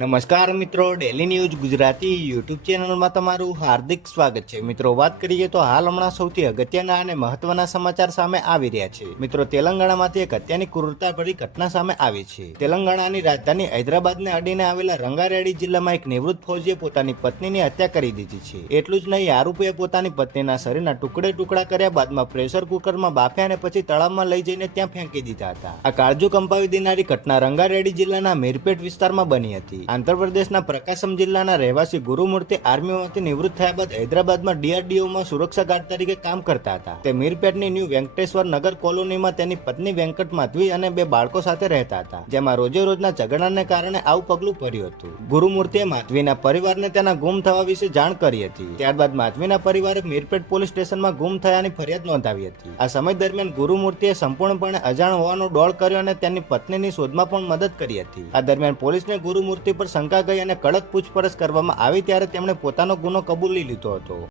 નમસ્કાર મિત્રો, daily news Gujarati YouTube ચેનલમાં તમારું હાર્દિક સ્વાગત છે. મિત્રો, વાત કરીએ તો હાલ હમણાં સૌથી અગત્યના અને મહત્વના સમાચાર સામે આવી રહ્યા છે. મિત્રો, તેલંગાણામાંથી એક હત્યાની ક્રૂરતાભરી ઘટના સામે આવી છે. તેલંગાણાની રાજધાની હૈદરાબાદને અડીને આવેલા રંગારેડ્ડી જિલ્લામાં એક નિવૃત્ત ફૌજીએ પોતાની પત્નીની હત્યા કરી દીધી છે. એટલું જ નહીં, આરોપીએ પોતાની પત્નીના શરીરના ટુકડે કર્યા બાદમાં પ્રેશર કુકરમાં બાફ્યા અને પછી તળાવમાં લઈ જઈને ત્યાં ફેંકી દીધા હતા. આ કાળજુ કંપાવી દેનારી ઘટના રંગારેડ્ડી જિલ્લાના મીરપેટ વિસ્તારમાં બની હતી. આંધ્રપ્રદેશના પ્રકાશમ જિલ્લાના રહેવાસી ગુરુમૂર્તિ આર્મીમાંથી નિવૃત્ત થયા બાદ હૈદરાબાદમાં DRDOમાં સુરક્ષા ગાર્ડ તરીકે કામ કરતા હતા. તે મીરપેટની ન્યૂ વેંકટેશ્વર નગર કોલોનીમાં તેની પત્ની વેંકટ માધવી અને 2 બાળકો સાથે રહેતા હતા, જેમાં રોજના ઝઘડાને કારણે આવું પગલું ભર્યું હતું. ગુરુમૂર્તિએ માધવીના પરિવારને તેના ગુમ થવા વિશે જાણ કરી હતી. ત્યારબાદ માધવીના પરિવારે મીરપેટ પોલીસ સ્ટેશનમાં ગુમ થયાની ફરિયાદ નોંધાવી હતી. આ સમય દરમિયાન ગુરુમૂર્તિએ સંપૂર્ણપણે અજાણ હોવાનો ડોળ કર્યો અને તેની પત્નીની શોધમાં પણ મદદ કરી હતી. આ દરમિયાન પોલીસને ગુરુમૂર્તિ પર શંકા ગઈ અને કડક પૂછપરછ કરવામાં આવી ત્યારે તેમણે પોતાનો ગુનો કબૂલી લીધો હતો.